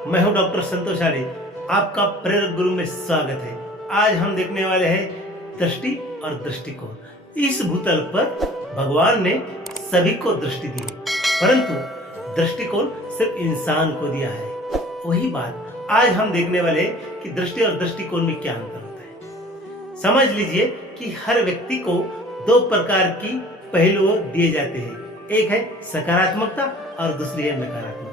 मैं हूं डॉक्टर संतोष आले। आपका प्रेरक गुरु में स्वागत है। आज हम देखने वाले हैं दृष्टि और दृष्टिकोण। इस भूतल पर भगवान ने सभी को दृष्टि दी, परंतु दृष्टिकोण सिर्फ इंसान को दिया है। वही बात आज हम देखने वाले हैं कि दृष्टि और दृष्टिकोण में क्या अंतर होता है। समझ लीजिए कि हर व्यक्ति को दो प्रकार की पहलू दिए जाते हैं, एक है सकारात्मकता और दूसरी है नकारात्मकता।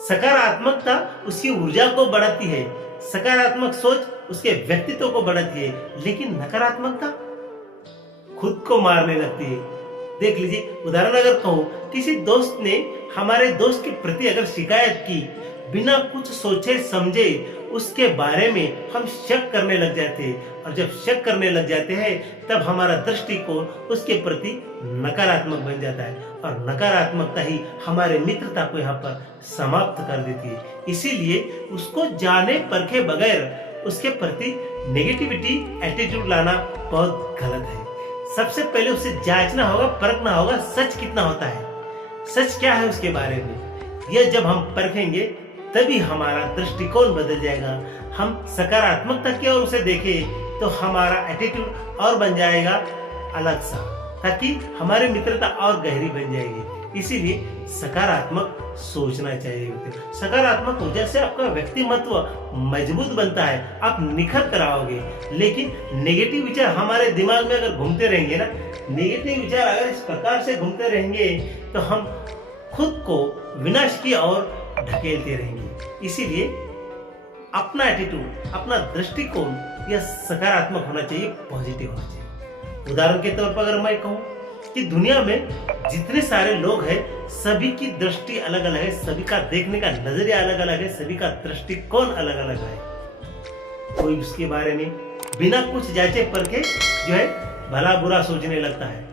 सकारात्मकता उसकी ऊर्जा को बढ़ाती है, सकारात्मक सोच उसके व्यक्तित्व को बढ़ाती है, लेकिन नकारात्मकता खुद को मारने लगती है। देख लीजिए, उदाहरण अगर कहूं, किसी दोस्त ने हमारे दोस्त के प्रति अगर शिकायत की, बिना कुछ सोचे समझे उसके बारे में हम शक करने लग जाते हैं, और जब शक करने लग जाते हैं तब हमारा दृष्टिकोण उसके प्रति नकारात्मक बन जाता है, और नकारात्मकता ही हमारे मित्रता को यहाँ पर समाप्त कर देती है। इसीलिए उसको जाने परखे बगैर उसके प्रति नेगेटिविटी एटीट्यूड लाना बहुत गलत है। सबसे पहले उसे जांचना होगा, परखना होगा सच कितना होता है, सच क्या है उसके बारे में। यह जब हम परखेंगे तभी हमारा दृष्टिकोण बदल जाएगा। हम सकारात्मकता की ओर उसे देखें तो हमारा एटीट्यूड और बन जाएगा अलग सा, ताकि हमारी मित्रता और गहरी बन जाएगी। इसीलिए सकारात्मक सोचना चाहिए। सकारात्मक ऊर्जा से आपका व्यक्तिमत्व मजबूत बनता है, आप निखर कर आओगे। लेकिन नेगेटिव विचार हमारे दिमाग में अगर घूमते रहेंगे ना, नेगेटिव विचार अगर इस प्रकार से घूमते रहेंगे तो हम खुद को विनाश की ओर ढकेलते रहेंगे। इसीलिए अपना एटीट्यूड, अपना दृष्टिकोण यह सकारात्मक होना चाहिए, पॉजिटिव होना चाहिए। उदाहरण के तौर पर अगर मैं कहूं कि दुनिया में जितने सारे लोग हैं, सभी की दृष्टि अलग अलग है, सभी का देखने का नजरिया अलग अलग है, सभी का दृष्टिकोण अलग अलग है। कोई उसके बारे में बिना कुछ जांचे परखे जो है भला बुरा सोचने लगता है,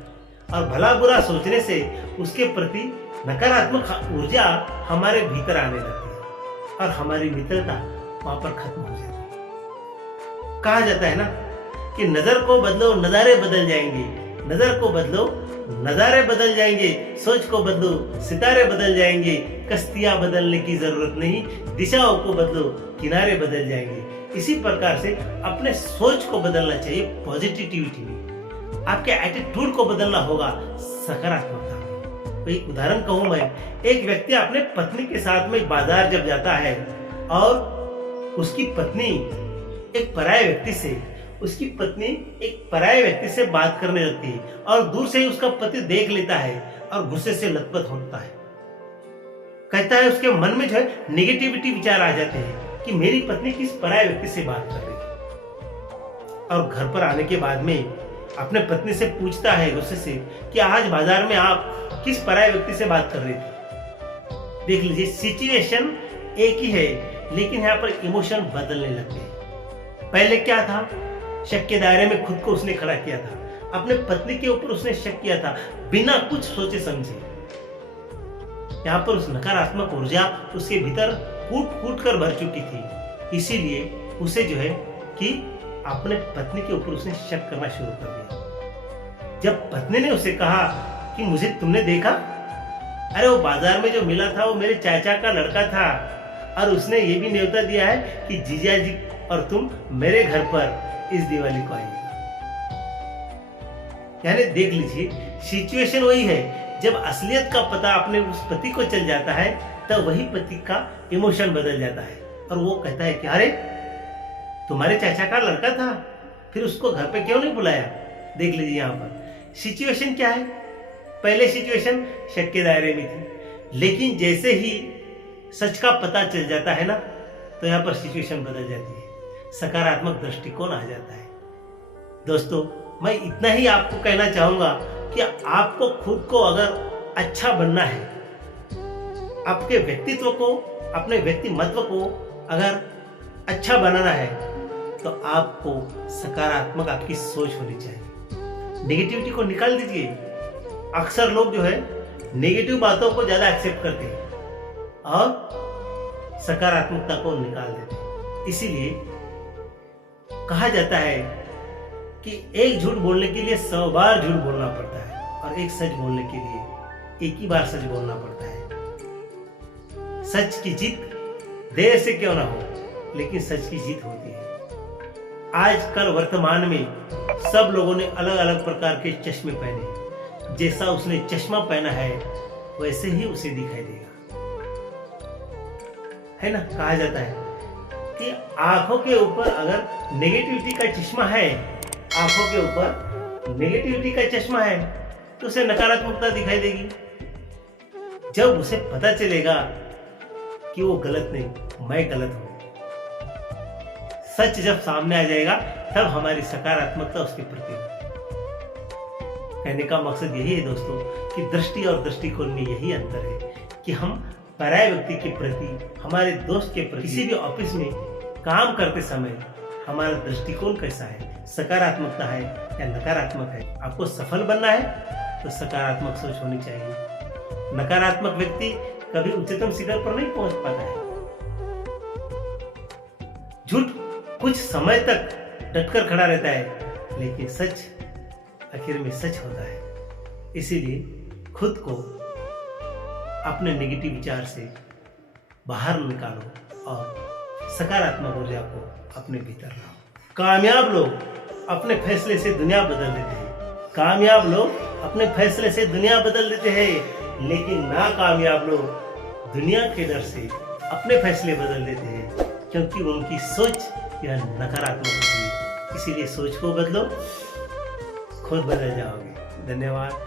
और भला बुरा सोचने से उसके प्रति नकारात्मक ऊर्जा हमारे भीतर आने लगती है, और हमारी मित्रता वहां पर खत्म हो जाती है। कहा जाता है ना कि नजर को बदलो नजारे बदल जाएंगे, नजर को बदलो नजारे बदल जाएंगे, सोच को बदलो सितारे बदल जाएंगे, कश्तियां बदलने की जरूरत नहीं, दिशाओं को बदलो किनारे बदल जाएंगे। इसी प्रकार से अपने सोच को बदलना चाहिए पॉजिटिविटी में, आपके एटीट्यूड को बदलना होगा सकारात्मकता में। तो एक उदाहरण कहूं मैं, एक व्यक्ति अपने पत्नी के साथ में बाजार जब जाता है और उसकी पत्नी एक पराये व्यक्ति से बात करने लगती है, और दूर से ही उसका पति देख लेता है और गुस्से से लथपथ होता है। कहता है उसके मन में जो है नेगेटिविटी विचार आ जाते हैं कि मेरी पत्नी किस पराये व्यक्ति से बात कर रही है। और घर पर आने के बाद में अपने पत्नी से पूछता है गुस्से से कि आज बाजार में आप किस पराये व्यक्ति से बात कर रही थी। देख लीजिए, सिचुएशन एक ही है, लेकिन यहाँ पर इमोशन बदलने लगते हैं। पहले क्या था, शक के दायरे में खुद को उसने खड़ा किया था, अपने पत्नी के ऊपर उसने शक किया था बिना कुछ सोचे समझे। यहाँ पर उस नकारात्मक ऊर्जा उसके भीतर कूट कूट कर भर चुकी थी। इसीलिए उसे जो है कि अपने पत्नी के ऊपर उसने शक करना शुरू कर दिया। जब पत्नी ने उसे कहा कि मुझे तुमने देखा, अरे वो बाजार में जो मिला था वो मेरे चाचा का लड़का था, और उसने ये भी न्योता दिया है कि जीजा जी और तुम मेरे घर पर इस दिवाली को आइएगा। यानी देख लीजिए, सिचुएशन वही है। जब असलियत का पता अपने उस पति को चल जाता है तब वही पति का इमोशन बदल जाता है, और वो कहता है कि अरे तुम्हारे चाचा का लड़का था, फिर उसको घर पे क्यों नहीं बुलाया। देख लीजिए, यहाँ पर सिचुएशन क्या है, पहले सिचुएशन शक के दायरे में थी, लेकिन जैसे ही सच का पता चल जाता है ना, तो यहाँ पर सिचुएशन बदल जाती है, सकारात्मक दृष्टिकोण आ जाता है। दोस्तों, मैं इतना ही आपको कहना चाहूंगा कि आपको खुद को अगर अच्छा बनना है, आपके व्यक्तित्व को, अपने व्यक्तिमत्व को अगर अच्छा बनाना है, तो आपको सकारात्मक आपकी सोच होनी चाहिए। नेगेटिविटी को निकाल दीजिए। अक्सर लोग जो है नेगेटिव बातों को ज्यादा एक्सेप्ट करते हैं और सकारात्मकता को निकाल देते हैं। इसीलिए कहा जाता है कि एक झूठ बोलने के लिए 100 बार झूठ बोलना पड़ता है, और एक सच बोलने के लिए एक ही बार सच बोलना पड़ता है। सच की जीत देर से क्यों ना हो, लेकिन सच की जीत होती है। आजकल वर्तमान में सब लोगों ने अलग अलग प्रकार के चश्मे पहने हैं। जैसा उसने चश्मा पहना है वैसे ही उसे दिखाई देगा, है ना। कहा जाता है कि आंखों के ऊपर अगर नेगेटिविटी का चश्मा है, आंखों के ऊपर नेगेटिविटी का चश्मा है तो उसे नकारात्मकता दिखाई देगी। जब उसे पता चलेगा कि वो गलत नहीं, मैं गलत हूं, सच जब सामने आ जाएगा तब हमारी सकारात्मकता उसके प्रति होगी। कहने का मकसद यही है दोस्तों कि दृष्टि और दृष्टिकोण में यही अंतर है कि हम पराये व्यक्ति के प्रति, हमारे दोस्त के प्रति, किसी भी ऑफिस में काम करते समय हमारा दृष्टिकोण कैसा है, सकारात्मकता है या नकारात्मक है। आपको सफल बनना है तो सकारात्मक सोच होनी चाहिए। नकारात्मक व्यक्ति कभी उच्चतम शिखर पर नहीं पहुंच पाता है। झूठ कुछ समय तक डटकर खड़ा रहता है, लेकिन सच आखिर में सच होता है। इसीलिए खुद को अपने नेगेटिव विचार से बाहर निकालो और सकारात्मक ऊर्जा को अपने भीतर लाओ। कामयाब लोग अपने फैसले से दुनिया बदल देते हैं। कामयाब लोग अपने फैसले से दुनिया बदल देते हैं, लेकिन नाकामयाब लोग दुनिया के डर से अपने फैसले बदल देते हैं, क्योंकि उनकी सोच यह नकारात्मक होती है। इसीलिए सोच को बदलो, खुद बदल जाओगे। धन्यवाद।